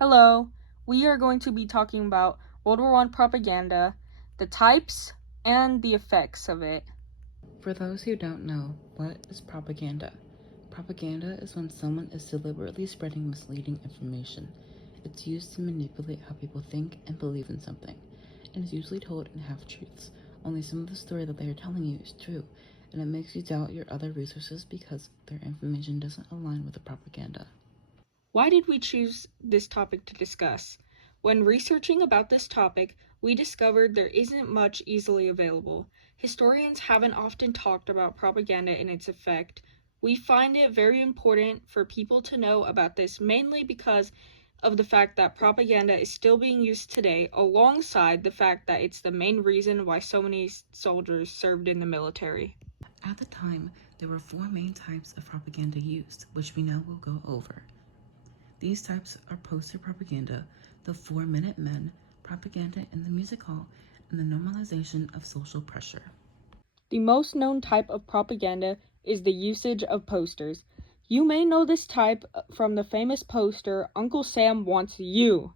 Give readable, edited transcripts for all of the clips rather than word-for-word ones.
Hello, we are going to be talking about World War I propaganda, the types, and the effects of it. For those who don't know, what is propaganda? Propaganda is when someone is deliberately spreading misleading information. It's used to manipulate how people think and believe in something, and is usually told in half-truths. Only some of the story that they are telling you is true, and it makes you doubt your other resources because their information doesn't align with the propaganda. Why did we choose this topic to discuss? When researching about this topic, we discovered there isn't much easily available. Historians haven't often talked about propaganda and its effect. We find it very important for people to know about this mainly because of the fact that propaganda is still being used today, alongside the fact that it's the main reason why so many soldiers served in the military. At the time, there were four main types of propaganda used, which we now will go over. These types are poster propaganda, the 4-minute men, propaganda in the music hall, and the normalization of social pressure. The most known type of propaganda is the usage of posters. You may know this type from the famous poster, Uncle Sam Wants You.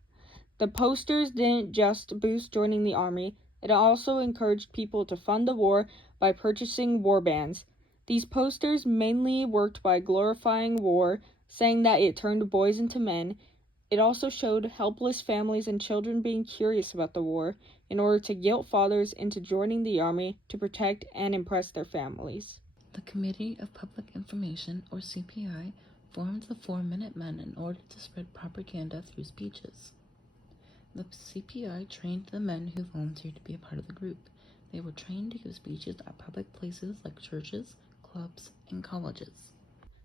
The posters didn't just boost joining the army, it also encouraged people to fund the war by purchasing war bands. These posters mainly worked by glorifying war, saying that it turned boys into men. It also showed helpless families and children being curious about the war in order to guilt fathers into joining the army to protect and impress their families. The Committee of Public Information, or CPI, formed the 4-minute men in order to spread propaganda through speeches. The CPI trained the men who volunteered to be a part of the group. They were trained to give speeches at public places like churches, clubs, and colleges.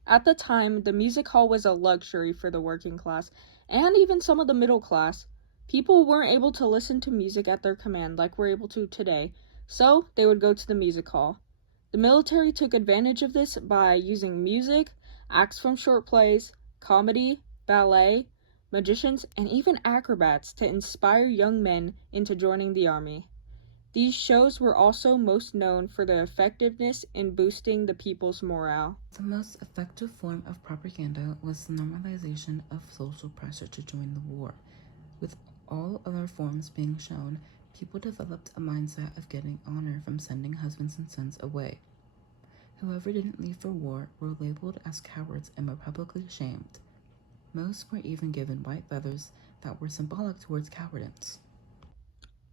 At the time, the music hall was a luxury for the working class and even some of the middle class. People weren't able to listen to music at their command like we're able to today, so they would go to the music hall. The military took advantage of this by using music, acts from short plays, comedy, ballet, magicians, and even acrobats to inspire young men into joining the army. These shows were also most known for their effectiveness in boosting the people's morale. The most effective form of propaganda was the normalization of social pressure to join the war. With all other forms being shown, people developed a mindset of getting honor from sending husbands and sons away. Whoever didn't leave for war were labeled as cowards and were publicly shamed. Most were even given white feathers that were symbolic towards cowardice.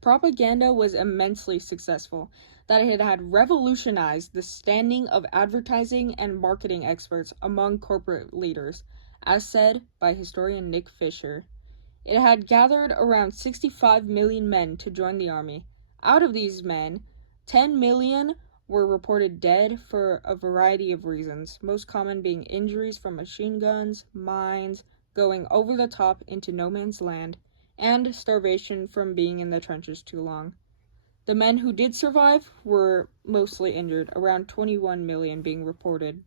Propaganda was immensely successful, that it had revolutionized the standing of advertising and marketing experts among corporate leaders, as said by historian Nick Fisher. It had gathered around 65 million men to join the army. Out of these men, 10 million were reported dead for a variety of reasons, most common being injuries from machine guns, mines, going over the top into no man's land, and starvation from being in the trenches too long. The men who did survive were mostly injured, around 21 million being reported.